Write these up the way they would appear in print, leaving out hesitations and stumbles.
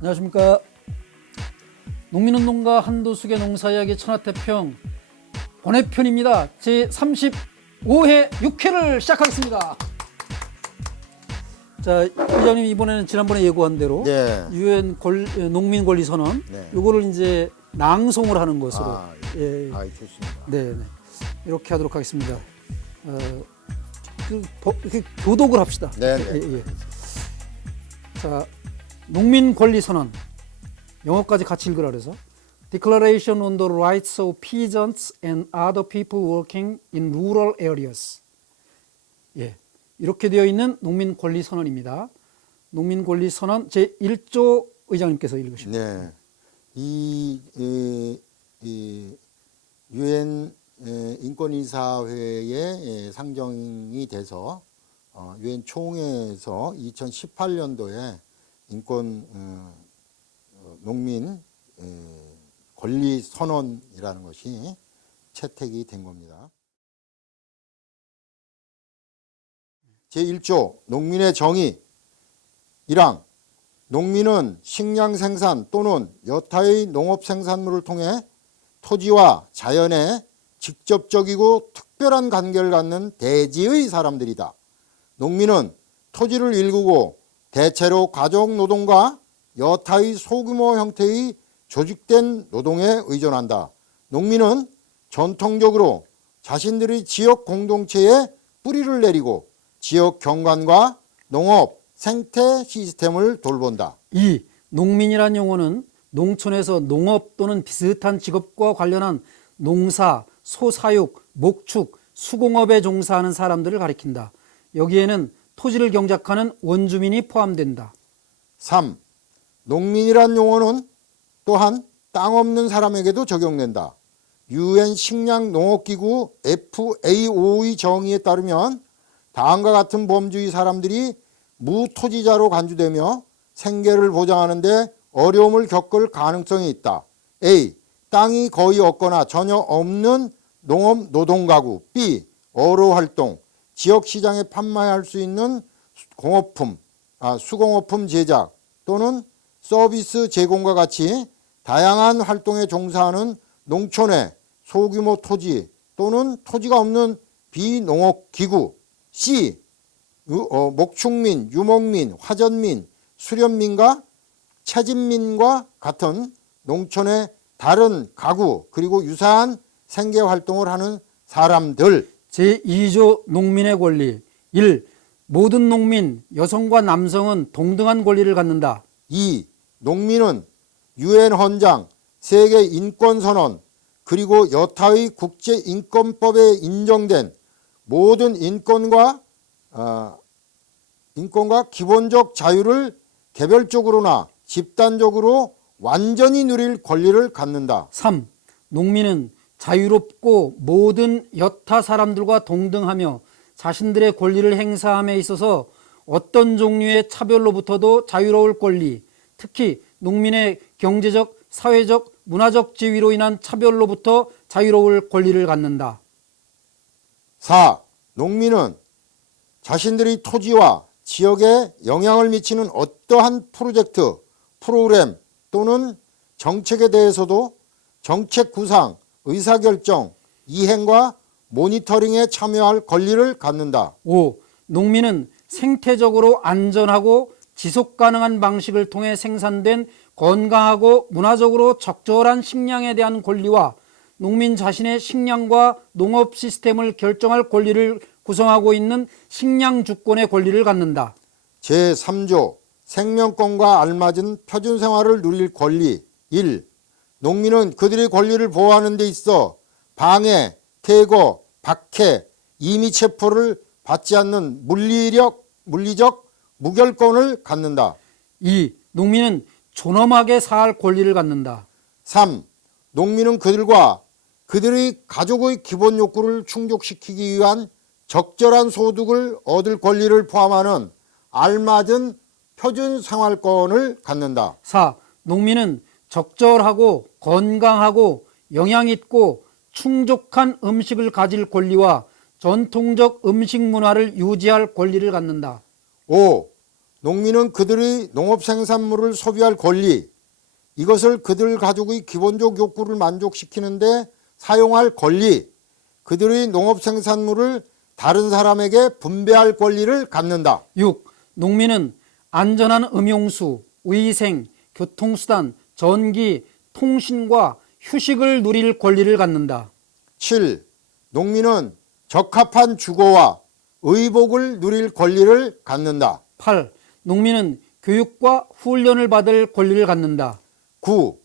안녕하십니까. 농민운동가 한도숙의 농사이야기 천하태평 번외편입니다. 제35회 6회를 시작하겠습니다. 자, 이장님 이번에는 지난번에 예고한 대로 유엔 농민권리선언 요거를 이제 낭송을 하는 것으로 좋습니다. 네, 이렇게 하도록 하겠습니다. 이렇게 교독을 합시다. 네. 자, 농민권리선언 영어까지 같이 읽으라 그래서 Declaration on the Rights of Peasants and Other People Working in Rural Areas. 이렇게 되어 있는 농민권리선언입니다. 농민권리선언 제1조 의장님께서 읽으십니다. 이 유엔 인권이사회에 상정이 돼서 유엔 총회에서 2018년도에 인권 농민 권리 선언이라는 것이 채택이 된 겁니다. 제1조 농민의 정의 1항 농민은 식량 생산 또는 여타의 농업 생산물을 통해 토지와 자연에 직접적이고 특별한 관계를 갖는 대지의 사람들이다. 농민은 토지를 일구고 대체로 가족노동과 여타의 소규모 형태의 조직된 노동에 의존한다. 농민은 전통적으로 자신들의 지역 공동체에 뿌리를 내리고 지역 경관과 농업, 생태 시스템을 돌본다. 2. 농민이란 용어는 농촌에서 농업 또는 비슷한 직업과 관련한 농사, 소사육, 목축, 수공업에 종사하는 사람들을 가리킨다. 여기에는 토지를 경작하는 원주민이 포함된다. 3. 농민이란 용어는 또한 땅 없는 사람에게도 적용된다. 유엔 식량농업기구 FAO의 정의에 따르면 다음과 같은 범주의 사람들이 무토지자로 간주되며 생계를 보장하는 데 어려움을 겪을 가능성이 있다. A. 땅이 거의 없거나 전혀 없는 농업 노동가구. B. 어로활동, 지역시장에 판매할 수 있는 수공업품 제작 또는 서비스 제공과 같이 다양한 활동에 종사하는 농촌의 소규모 토지 또는 토지가 없는 비농업기구. C. 목축민, 유목민, 화전민, 수렵민과 채집민과 같은 농촌의 다른 가구 그리고 유사한 생계활동을 하는 사람들. 제2조 농민의 권리 1. 모든 농민, 여성과 남성은 동등한 권리를 갖는다. 2. 농민은 유엔 헌장, 세계 인권선언 그리고 여타의 국제인권법에 인정된 모든 인권과 기본적 자유를 개별적으로나 집단적으로 완전히 누릴 권리를 갖는다. 3. 농민은 자유롭고 모든 여타 사람들과 동등하며 자신들의 권리를 행사함에 있어서 어떤 종류의 차별로부터도 자유로울 권리, 특히 농민의 경제적, 사회적, 문화적 지위로 인한 차별로부터 자유로울 권리를 갖는다. 4. 농민은 자신들의 토지와 지역에 영향을 미치는 어떠한 프로젝트, 프로그램 또는 정책에 대해서도 정책 구상, 의사결정, 이행과 모니터링에 참여할 권리를 갖는다. 5. 농민은 생태적으로 안전하고 지속가능한 방식을 통해 생산된 건강하고 문화적으로 적절한 식량에 대한 권리와 농민 자신의 식량과 농업 시스템을 결정할 권리를 구성하고 있는 식량 주권의 권리를 갖는다. 제3조 생명권과 알맞은 표준 생활을 누릴 권리. 1. 농민은 그들의 권리를 보호하는 데 있어 방해, 퇴거, 박해, 임의체포를 받지 않는 물리적 무결권을 갖는다. 2. 농민은 존엄하게 살 권리를 갖는다. 3. 농민은 그들과 그들의 가족의 기본 욕구를 충족시키기 위한 적절한 소득을 얻을 권리를 포함하는 알맞은 표준 생활권을 갖는다. 4. 농민은 적절하고 건강하고 영양있고 충족한 음식을 가질 권리와 전통적 음식 문화를 유지할 권리를 갖는다. 5. 농민은 그들의 농업 생산물을 소비할 권리, 이것을 그들 가족의 기본적 욕구를 만족시키는데 사용할 권리, 그들의 농업 생산물을 다른 사람에게 분배할 권리를 갖는다. 6. 농민은 안전한 음용수, 위생, 교통수단, 전기, 통신과 휴식을 누릴 권리를 갖는다. 7. 농민은 적합한 주거와 의복을 누릴 권리를 갖는다. 8. 농민은 교육과 훈련을 받을 권리를 갖는다. 9.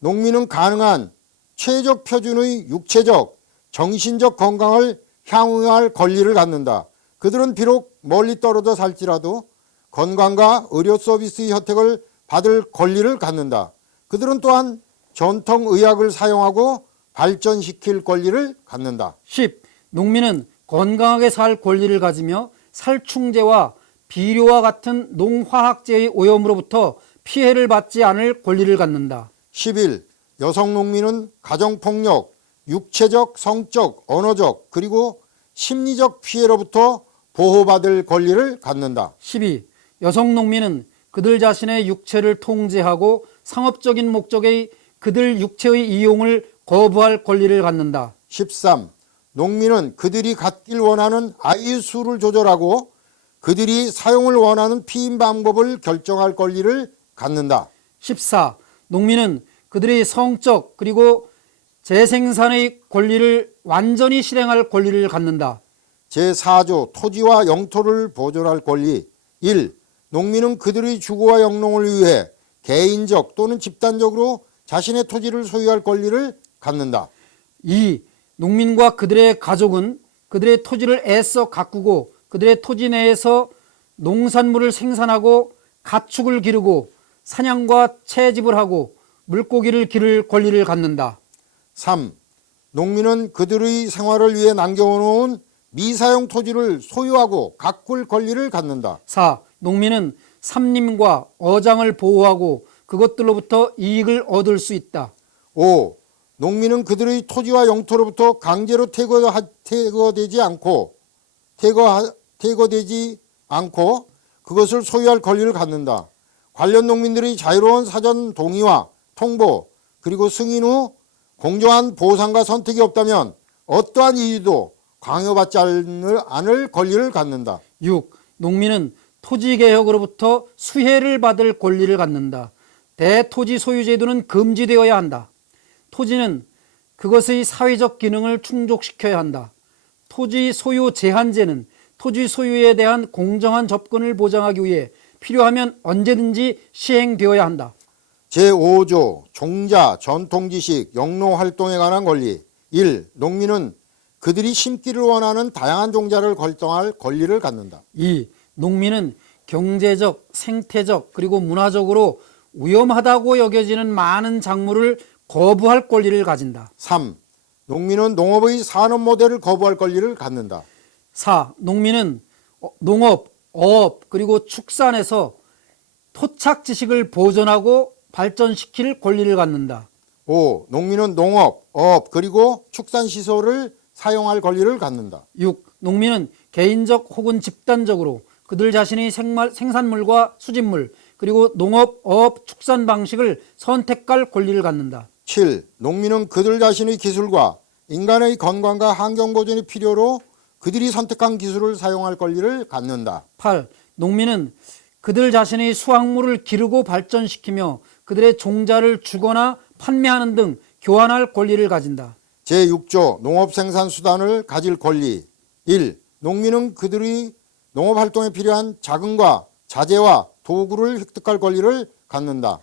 농민은 가능한 최적 표준의 육체적, 정신적 건강을 향유할 권리를 갖는다. 그들은 비록 멀리 떨어져 살지라도 건강과 의료 서비스의 혜택을 받을 권리를 갖는다. 그들은 또한 전통의학을 사용하고 발전시킬 권리를 갖는다. 10. 농민은 건강하게 살 권리를 가지며 살충제와 비료와 같은 농화학제의 오염으로부터 피해를 받지 않을 권리를 갖는다. 11. 여성 농민은 가정폭력, 육체적, 성적, 언어적 그리고 심리적 피해로부터 보호받을 권리를 갖는다. 12. 여성 농민은 그들 자신의 육체를 통제하고 상업적인 목적의 그들 육체의 이용을 거부할 권리를 갖는다. 13. 농민은 그들이 갖길 원하는 아이의 수를 조절하고 그들이 사용을 원하는 피임 방법을 결정할 권리를 갖는다. 14. 농민은 그들의 성적 그리고 재생산의 권리를 완전히 실행할 권리를 갖는다. 제4조 토지와 영토를 보존할 권리. 1. 농민은 그들의 주거와 영농을 위해 개인적 또는 집단적으로 자신의 토지를 소유할 권리를 갖는다. 2. 농민과 그들의 가족은 그들의 토지를 애써 가꾸고 그들의 토지 내에서 농산물을 생산하고 가축을 기르고 사냥과 채집을 하고 물고기를 기를 권리를 갖는다. 3. 농민은 그들의 생활을 위해 남겨놓은 미사용 토지를 소유하고 가꿀 권리를 갖는다. 4. 농민은 삼림과 어장을 보호하고 그것들로부터 이익을 얻을 수 있다. 5. 농민은 그들의 토지와 영토로부터 강제로 퇴거되지 않고 그것을 소유할 권리를 갖는다. 관련 농민들의 자유로운 사전 동의와 통보 그리고 승인 후 공정한 보상과 선택이 없다면 어떠한 이유도 강요받지 않을 권리를 갖는다. 6. 농민은 토지개혁으로부터 수혜를 받을 권리를 갖는다. 대토지 소유 제도는 금지되어야 한다. 토지는 그것의 사회적 기능을 충족시켜야 한다. 토지 소유 제한제는 토지 소유에 대한 공정한 접근을 보장하기 위해 필요하면 언제든지 시행되어야 한다. 제5조 종자, 전통지식, 영농활동에 관한 권리. 1. 농민은 그들이 심기를 원하는 다양한 종자를 결정할 권리를 갖는다. 2. 농민은 경제적, 생태적 그리고 문화적으로 위험하다고 여겨지는 많은 작물을 거부할 권리를 가진다. 3. 농민은 농업의 산업 모델을 거부할 권리를 갖는다. 4. 농민은 농업, 어업 그리고 축산에서 토착 지식을 보존하고 발전시킬 권리를 갖는다. 5. 농민은 농업, 어업 그리고 축산시설을 사용할 권리를 갖는다. 6. 농민은 개인적 혹은 집단적으로 그들 자신의 생산물과 수집물 그리고 농업, 어업, 축산 방식을 선택할 권리를 갖는다. 7. 농민은 그들 자신의 기술과 인간의 건강과 환경 보존이 필요로 그들이 선택한 기술을 사용할 권리를 갖는다. 8. 농민은 그들 자신의 수확물을 기르고 발전시키며 그들의 종자를 주거나 판매하는 등 교환할 권리를 가진다. 제6조 농업생산수단을 가질 권리. 1. 농민은 그들이 농업활동에 필요한 자금과 자재와 도구를 획득할 권리를 갖는다.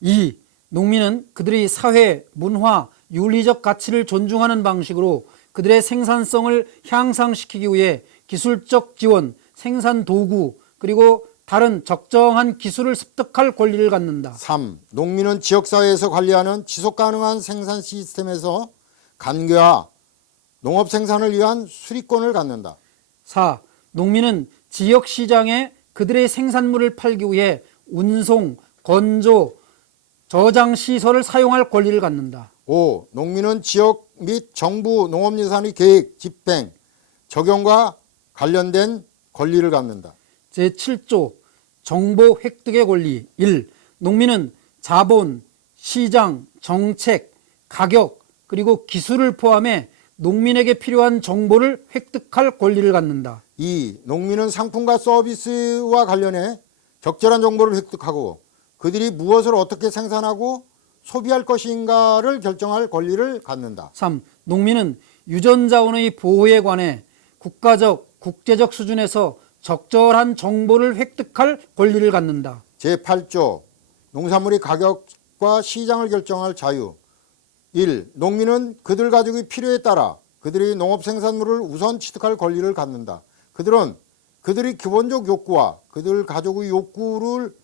2. 농민은 그들의 사회, 문화, 윤리적 가치를 존중하는 방식으로 그들의 생산성을 향상시키기 위해 기술적 지원, 생산 도구, 그리고 다른 적정한 기술을 습득할 권리를 갖는다. 3. 농민은 지역사회에서 관리하는 지속가능한 생산 시스템에서 관계와 농업 생산을 위한 수리권을 갖는다. 4. 농민은 지역 시장에 그들의 생산물을 팔기 위해 운송, 건조, 저장 시설을 사용할 권리를 갖는다. 5. 농민은 지역 및 정부 농업예산의 계획, 집행, 적용과 관련된 권리를 갖는다. 제7조 정보 획득의 권리. 1. 농민은 자본, 시장, 정책, 가격, 그리고 기술을 포함해 농민에게 필요한 정보를 획득할 권리를 갖는다. 2. 농민은 상품과 서비스와 관련해 적절한 정보를 획득하고 그들이 무엇을 어떻게 생산하고 소비할 것인가를 결정할 권리를 갖는다. 3. 농민은 유전자원의 보호에 관해 국가적, 국제적 수준에서 적절한 정보를 획득할 권리를 갖는다. 제8조 농산물의 가격과 시장을 결정할 자유. 1. 농민은 그들 가족의 필요에 따라 그들의 농업 생산물을 우선 취득할 권리를 갖는다. 그들은 그들의 기본적 욕구와 그들 가족의 욕구를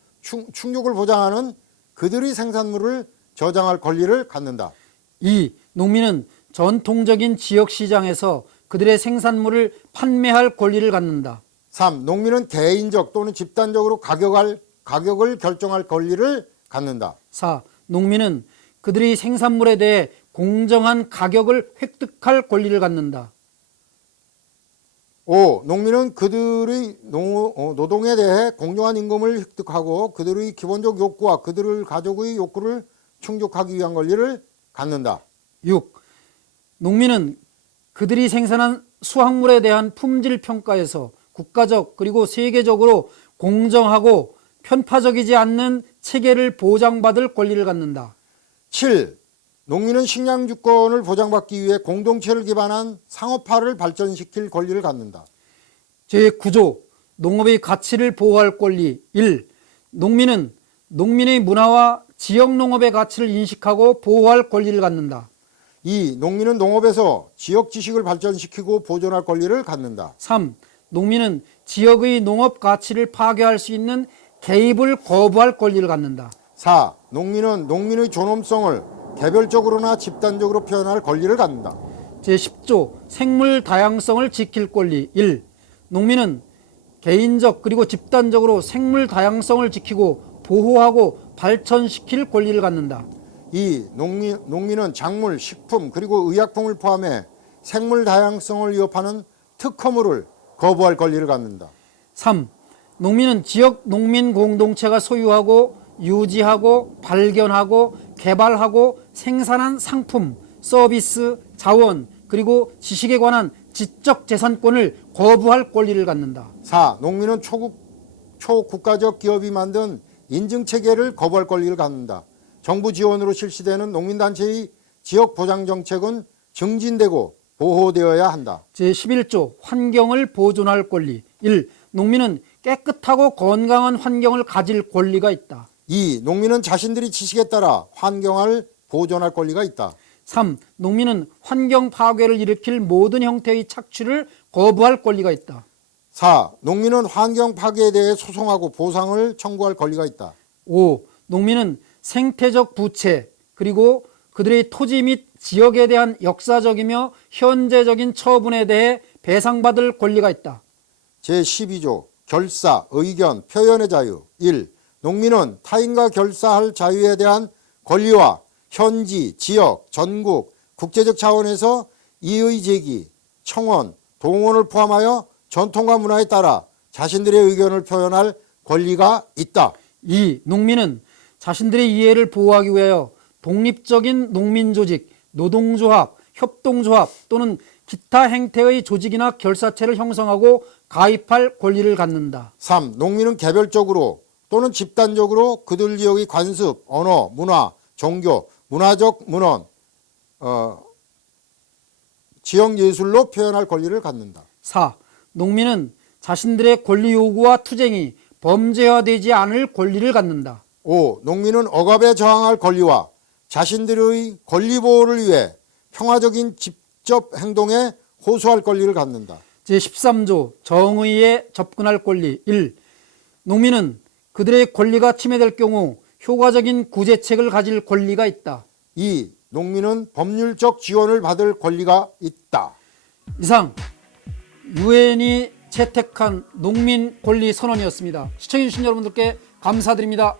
충족을 보장하는 그들의 생산물을 저장할 권리를 갖는다. 2. 농민은 전통적인 지역 시장에서 그들의 생산물을 판매할 권리를 갖는다. 3. 농민은 개인적 또는 집단적으로 가격을 결정할 권리를 갖는다. 4. 농민은 그들의 생산물에 대해 공정한 가격을 획득할 권리를 갖는다. 5. 농민은 그들의 노동에 대해 공정한 임금을 획득하고 그들의 기본적 욕구와 그들 가족의 욕구를 충족하기 위한 권리를 갖는다. 6. 농민은 그들이 생산한 수확물에 대한 품질 평가에서 국가적 그리고 세계적으로 공정하고 편파적이지 않는 체계를 보장받을 권리를 갖는다. 7. 농민은 식량 주권을 보장받기 위해 공동체를 기반한 상업화를 발전시킬 권리를 갖는다. 제9조 농업의 가치를 보호할 권리. 1. 농민은 농민의 문화와 지역 농업의 가치를 인식하고 보호할 권리를 갖는다. 2. 농민은 농업에서 지역 지식을 발전시키고 보존할 권리를 갖는다. 3. 농민은 지역의 농업 가치를 파괴할 수 있는 개입을 거부할 권리를 갖는다. 4. 농민은 농민의 존엄성을 개별적으로나 집단적으로 표현할 권리를 갖는다. 제10조 생물 다양성을 지킬 권리. 1. 농민은 개인적 그리고 집단적으로 생물 다양성을 지키고 보호하고 발전시킬 권리를 갖는다. 2. 농민은 작물, 식품 그리고 의약품을 포함해 생물 다양성을 위협하는 특허물을 거부할 권리를 갖는다. 3. 농민은 지역 농민 공동체가 소유하고 유지하고 발견하고 개발하고 생산한 상품, 서비스, 자원 그리고 지식에 관한 지적 재산권을 거부할 권리를 갖는다. 4. 농민은 초국가적 기업이 만든 인증체계를 거부할 권리를 갖는다. 정부 지원으로 실시되는 농민단체의 지역보장정책은 증진되고 보호되어야 한다. 제11조 환경을 보존할 권리. 1. 농민은 깨끗하고 건강한 환경을 가질 권리가 있다. 2. 농민은 자신들의 지식에 따라 환경을 보존할 권리가 있다. 3. 농민은 환경 파괴를 일으킬 모든 형태의 착취를 거부할 권리가 있다. 4. 농민은 환경 파괴에 대해 소송하고 보상을 청구할 권리가 있다. 5. 농민은 생태적 부채 그리고 그들의 토지 및 지역에 대한 역사적이며 현재적인 처분에 대해 배상받을 권리가 있다. 제12조 결사, 의견, 표현의 자유. 1. 농민은 타인과 결사할 자유에 대한 권리와 현지, 지역, 전국, 국제적 차원에서 이의 제기, 청원, 동원을 포함하여 전통과 문화에 따라 자신들의 의견을 표현할 권리가 있다. 2. 농민은 자신들의 이해를 보호하기 위하여 독립적인 농민조직, 노동조합, 협동조합 또는 기타 행태의 조직이나 결사체를 형성하고 가입할 권리를 갖는다. 3. 농민은 개별적으로 또는 집단적으로 그들 지역의 관습, 언어, 문화, 종교, 문화적 문헌, 지역 예술로 표현할 권리를 갖는다. 4. 농민은 자신들의 권리 요구와 투쟁이 범죄화되지 않을 권리를 갖는다. 5. 농민은 억압에 저항할 권리와 자신들의 권리 보호를 위해 평화적인 직접 행동에 호소할 권리를 갖는다. 제13조 정의에 접근할 권리. 1. 농민은 그들의 권리가 침해될 경우 효과적인 구제책을 가질 권리가 있다. 2. 농민은 법률적 지원을 받을 권리가 있다. 이상 유엔이 채택한 농민 권리 선언이었습니다. 시청해주신 여러분들께 감사드립니다.